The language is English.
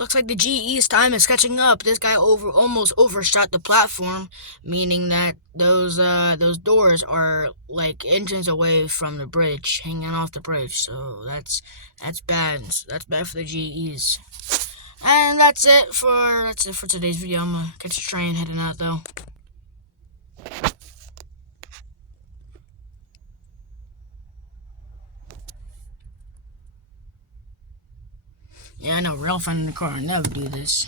Looks like the GE's time is catching up. This guy almost overshot the platform, meaning that those doors are like inches away from the bridge, hanging off the bridge. So that's bad. That's bad for the GE's. And that's it for today's video. I'm gonna catch a train heading out though. Yeah, I know, real fun in the car. I'll never do this.